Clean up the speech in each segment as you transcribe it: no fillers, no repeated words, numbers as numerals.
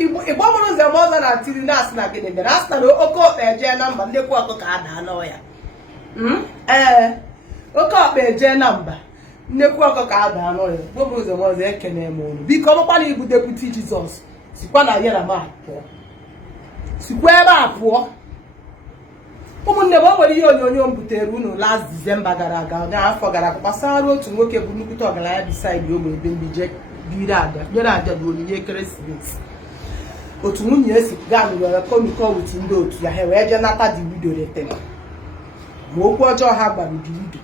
Igbo mụrụ nze ma ọzọ na-atiri na-asị na gịnị mere asị na oke ọkpa eje na mba ndekwu ọkụkọ ada n'ọya oke ọkpa eje na mba nnekwu ọkụkọ ada n'ọya Igbo mụrụ nze ma ọzọ ekene m unu biko ọmụkwa na ibu deputi Jizọs sikwa na ya na m apụọ sikwa ebe a pụọ ụmụnne m o nwere ihe onyonyo m butere unu last December gara aga n'afọ gara aga gbasara otu nwoke bụ nnukwute ọgaranya bisaidi ogbe ebe mbije biri aja nyere aja bụ onyinye ekeresimesi otu nwunye esi gaa n'ụlọ komikọ otu ndị otu ya ha wee jee nata di wido rete ma okwu ọjọọ ha gbara di wido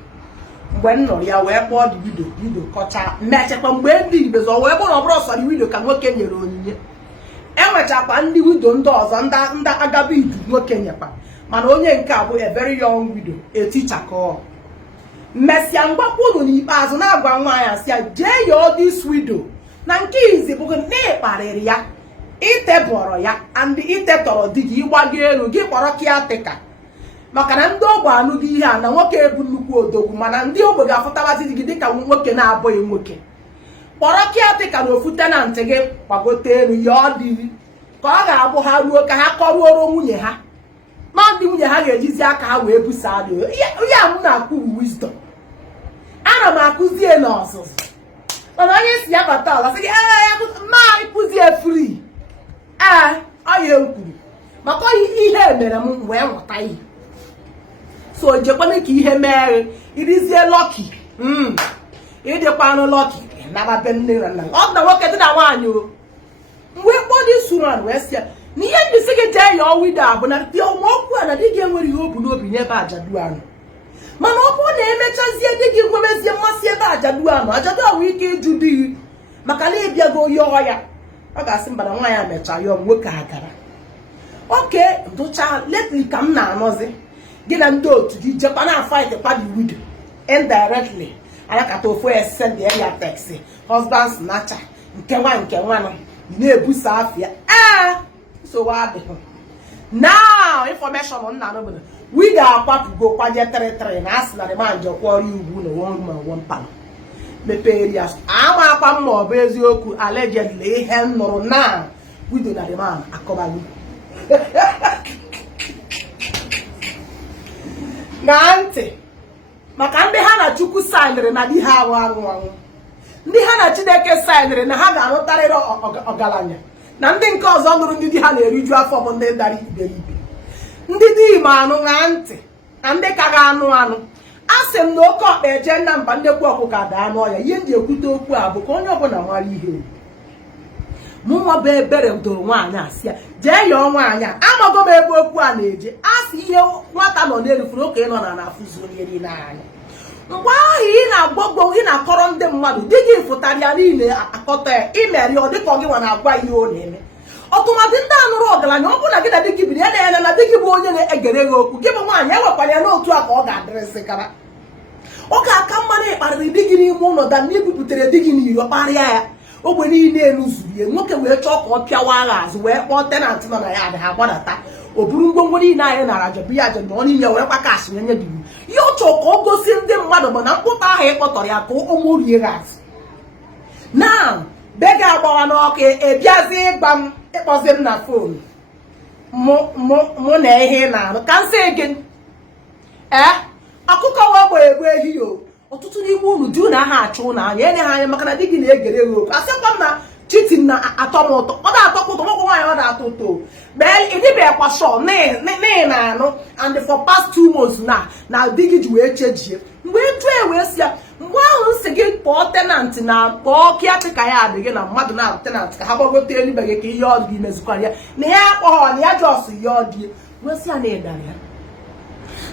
mgbe m nọrọ ya wee kpọọ di wido kọcha mmechakwa mgbe ndị Igbo wee bụrụ na ọ bụrụ ọsọ di wido ka nwoke nyere onyinye enwechakwa ndị wido ndị ọzọ ndị agabi idu nwoke nyekwa mana onye nke a bụ a very young widow etichakọ mmesịa mgbakwa unu n'ikpeazụ na-agwa nwaanyị asị ya jee ya this widow na nke izi bụ na ịkparịrị ya itebọrọ ya and itetọrọ di gị ịgbago elu gị kpọrọ kịatịka maka na ndị ogbe anụghị ihe a na nwoke ebu nnukwu odogwu mana ndị ogbe ga-afụtabazi di gị dịka nwoke na-abụghị nwoke kpọrọ kịatịka na ofu tenantị gị gbagote elu ya ọ dịrị ka ọ ga-abụ ha ruo ka ha kọruoro nwunye ha ma ndị nwunye ha ga-ejizi aka ha wee busa adị ya m na-akwụ wisdom ana m akụzie n'ọzụzụ mana onye si ya bata ọla sị gị ma ịkụzie free ọ ya ekwuru maka ihe mere m wee nwụta ihe so jekwana ka ihe mere irizie lọki ịdịkwanụ lọki nababe nne na nna ọ bụ na nwoke dị na nwaanyị o mgbe kpọdị suran wee sị ya na ihe mbisi gị jee ya ọwido abụ na dị okwu a na di gị enwere ihe obu n'obi n'ebe ajadu anụ mana ọ bụrụ na emechazie di gị nwebezie mmasị ebe ajadu ahụ ike ịjụ di gị maka na ịbịago yọọ ya ọ ga-asị mba na nwa ya mechaa yọọ nwoke a gara oke dụcha lately ka m na-anọzi gị na ndị otu gị jekwa na fight kwadi widow indirectly anakata ofu send ya text husband snatcher nke nwa na-ebusa afịa so now information nna no bụla we ga-akwapụgo kwaje 33 na asị na man jekwọrọ ugwu na one room one palọ mepere ya ama akwa m ma ọ bụ eziokwu allegedly ihe m nụrụ na widow na the man akọbago na ntị maka ndị ha na Chukwu saịnịrị na di ha anwụ ndị ha na Chineke saịnịrị na ha ga-alụtarịrị ọgaranya na ndị nke ọzọ nụrụ ndị di ha na-eriju afọ bụ ndị dara iberibe ndị di Igbo anụ na ntị na ndị ka ga-anụ a sị m na oke ọkpa eje na mba ndekwu ọkụkọ daa n'ọya ihe ndị ekwute okwu a bụ ka onye ọbụla mara ihe mụnwa bụ ebere doro nwaanyị asị ya jee yọọ nwaanyị a amago m ebe okwu a na-eje a sị ihe nwata nọ n'erufuru oke ị nọ na na-afụzuri n'anya mgbe ahụ ị na-agbagbo ị na-akọrọ ndị mmadụ di gị fụtara ya niile akọta ya imeri ọ dịka ọ gị nwa na-agwa ihe ọ na-eme ọtụmadị ndị anụrụ ọgaranya ọ bụ na gị na di gị biri ya na-ele na di gị bụ onye na-egere gị okwu gị bụ nwaanyị ewekwara ya n'otu a ka ọ ga-adịrịsịkara ọ ga-aka mma na ịkparịrị di gị n'ime ụlọ da na ibupụtara di gị n'iro kparịa ya ogbe niile elu zuru ya nwoke wee chọọ ka ọ pịawa agha azụ wee kpọọ tenant nọ na ya adị ha gbadata o buru ngwongwo niile anyị nara ajọbụ ya ajọ nọ n'ime wee kwa kash nye dị ihe ọ chọọ ka ọ gosi ndị mmadụ bụ na mkpụta ahụ ịkpọtọrọ ya ka ụmụ rie ha azụ na be gị agbawa n'ọkụ ebiazi ịgba m ịkpọzi m na fonu mụ na ihe na-arụ ka nsị gị ọkụkọ wegbo egbu ehi o ọtụtụ n'ime unu di na aha achụ na anya enye ha anya maka na di gị na-egere gị okwu asịkwa m na chitin na atọ m ụtọ ọ na-atọkwa ụtọ nwoke nwaanyị ọ na-atọ ụtọ ịdịbịakwa shọ n'ihi na anụ and for past 2 months na di gị ji wee chejie mgbe jụọ wee si ya mgbe ahụ nsị gị kpọọ tenant na kpọọ kịatịka ya adị gị na mmadụ na tenant ka ha gbagote eluigwe gị ka ihe ọ gị mezikwara ya na ya akpọghọ na ya jọs ihe ọ dị wee si ya na ịdara ya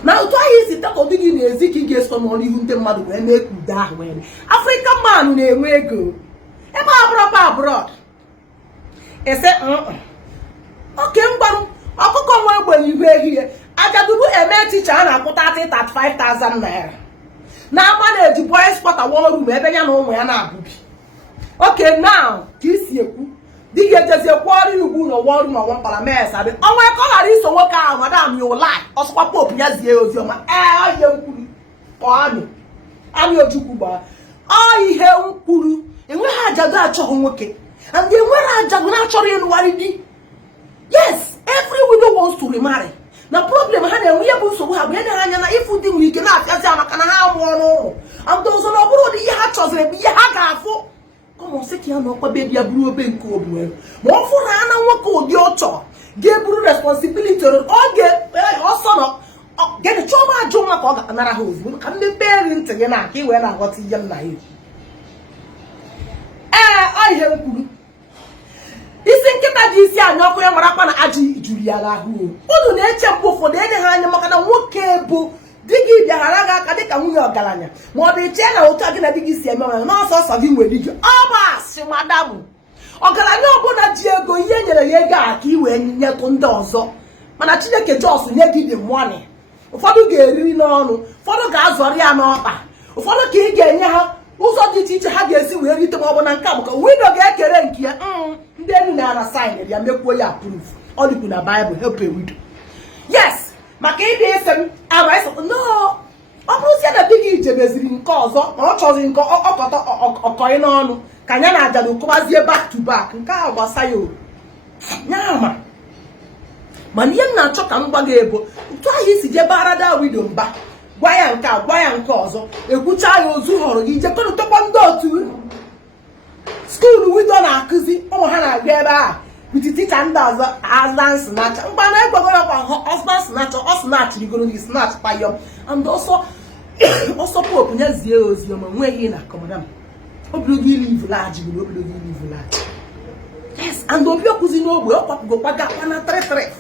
na otu ahụ isi takọ di gị na-ezi ka ị ga-eso n'ọrụ ihu ndị mmadụ wee mee ka udo ahụ wee African man na-enwe ego ebe abụrọkwa abroad ese oke mgbarụ ọkụkọ nwa egbenye ihu ehihie ajadubu eme ticha a na-akwụta 35,000 naira na-agba na-eji boys quarter one room ebe ya na ụmụ ya na-abụbi oke now ka isi ekwu di gị ejezie kwọrọ ya ugwu na one room ọnwa paramesa dị ọnwa ka ọ ghara iso nwoke ahụ madam ya ụlai ọsọkwa popu ya zie oziọma ihe nkwuru amị ojukwu gbara ihe nkwuru enweghị ajadu achọghị nwoke And they were naturally in yes, every widow wants to remarry. The problem we able to have if we think we cannot and those on abroad the hatches be a come on, sit here, no baby, a blue bank cold. More for Hannah, what could the author? Give responsibility or get a trauma, Joma, another house. Can they bear into Yanaki when I got young naive? I help you. Isn't that this year? No, we are not aji Julia who. Odo nature for the other hand, Makana Wokebo, Digi Yaraga, Kadeka Muya Galania. More the channel will talk in a big Siamon, no source of him with you. Oh, madam. Ogalano Bona Diego Yega, Kiwen Yatundozo. Manachina Kajos, Negi the money. Follow Gary no, follow Gazoriano, follow King Ganya. Also, the teacher had a see where you tomorrow and come. We don't get Karen here. Then you are sign you make way approve. All you put a Bible help you with. Yes, Macade no. Almost the big Egypt in cause or choosing or coin on. Kanyana Jadukomazie back to back. And Ka was Sayo. Yama. Manian Nacho Kambagebo. Try his Jabarada widow back. Why and cause a good child or you just going to top to school we don't accuse oh Hannah Geba with the teacher and does as snatch but I go up husband snatch or snatch you're going to be snatched by you and also poor yes your man way in a common live large live large yes and don't be a cousin over go back up and a threat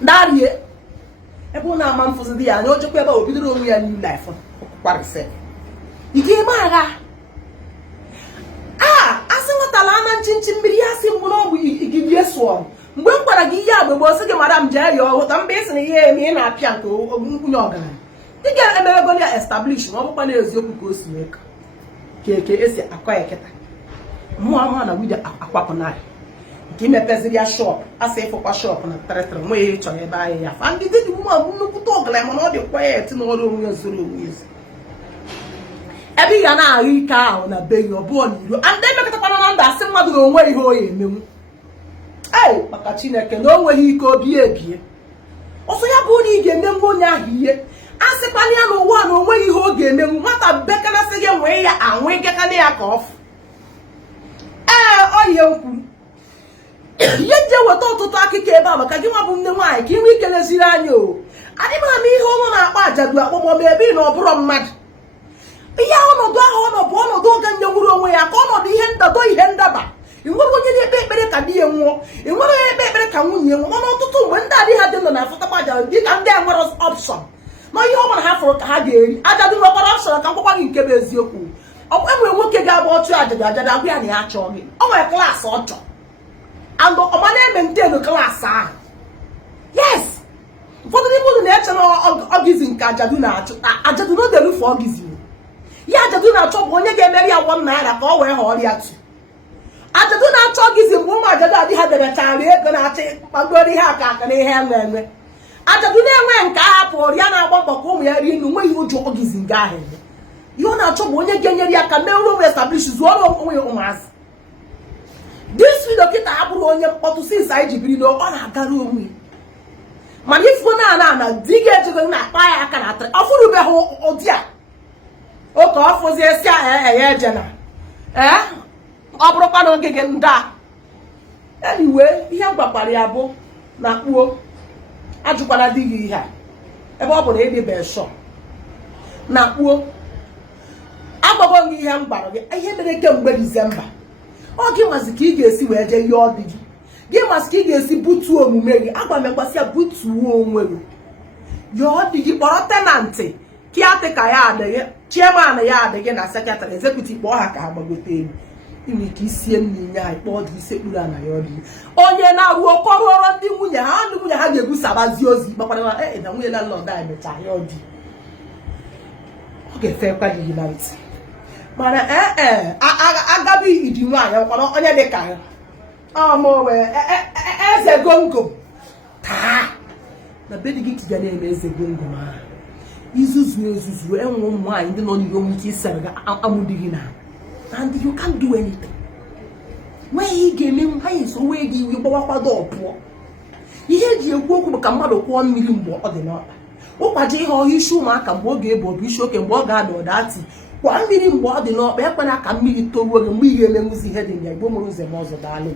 that Ebona man for the year, no joke about new life. What I said. You came as a Talana Chinchin Biasim, we give yes one. When I give you, was a Madame Jerry or what I'm basing a year, me and a piano or Munogan. You get a Melagonia established, no one is your goes to make. KK a quiet. Moana with the aquaconite. Give me a Pesidia shop. I say for a shop on a threatened way to buy a fan. Did the woman who talk like on all the quiet in all the rooms? Every Yana Rika on a baby or born, and then make a pananda, some other way home. Hey, Macachina can know where he could be a also, your body get them one here. As a Paniano one way you hold them, what a beckon again way and wake a neck off. Oh, you. Yet you were told to talk about can you up on the mic? Can we get a Zirano? I didn't mean home on our budget, but baby no problem mad. Yano do one dog and the wood away. I call the hand the boy hand up. You won't get a paper can be a war. You want a paper can win 1 or 2 when daddy had them on a photograph. Did and then what was option? My home and half for Hagay. I don't know what option I can go in Quebec. Oh, every working about charge that we are the actual. Oh, a class or and the maintain the class. Yes. For the people in the national organism, I just know they look for you. Yeah, I do not talk when you get married at 1 night. I call where all yet. I do not talk is in woman that had the child. Gonna take my body hack and a hand. I do not want car for Yana Wamba here in way you jog is in Gahen. You are not talk when you get your can establishes one of your own. This will get apple on your pot to see side you know on a garoon. Man, if one and dig it to the night, I cannot offer the whole oh dear. Oh, God was yes, Jenna. Eh? Opera again that. Anyway, he have a pariabo, not woe. I took what I dig here. About a bear shop. Not woe. I'm going to young bargain. I hear they come by December. Oh, give us the key, you see where they are. Give us key, you see, boot to a mummy. I'm going to say a boot to one. You're the tenant. Kiateka yard, chairman yard again as secretary, executive boy. I have a good thing. You make you see me, I bought the secular and I ordered. Oh, yeah, now we'll call around the Munya. How do we have a good Sabaziosi? But I don't will not die, but I ordered. Okay, fair quality unite. But I got be eating wine on your deck. Oh, more as a gongo. The baby gets the name is a gongo man. Izuzu and one mind on your meat saga. And you can't do anything. nweghị ị ga-eme ha eso wee gị iwe gbawakwado ọpụọ. Ihe eji ekwu okwu bụ ka mmadụ kwụọ mmiri mgbe ọ dị n'ọkpa. Ụkwaje ihe ọhịa isi ụmụaka mgbe ọ ga-ebu ọbụ isi oke mgbe ọ ga-ada ọdati. Kwa mmiri mgbe ọ dị n'ọkpa, ekwena ka mmiri toruo gị mgbe ị ga-emenwuzi ihe dị na Igbo mụrụ nze m ọzọ daalụ.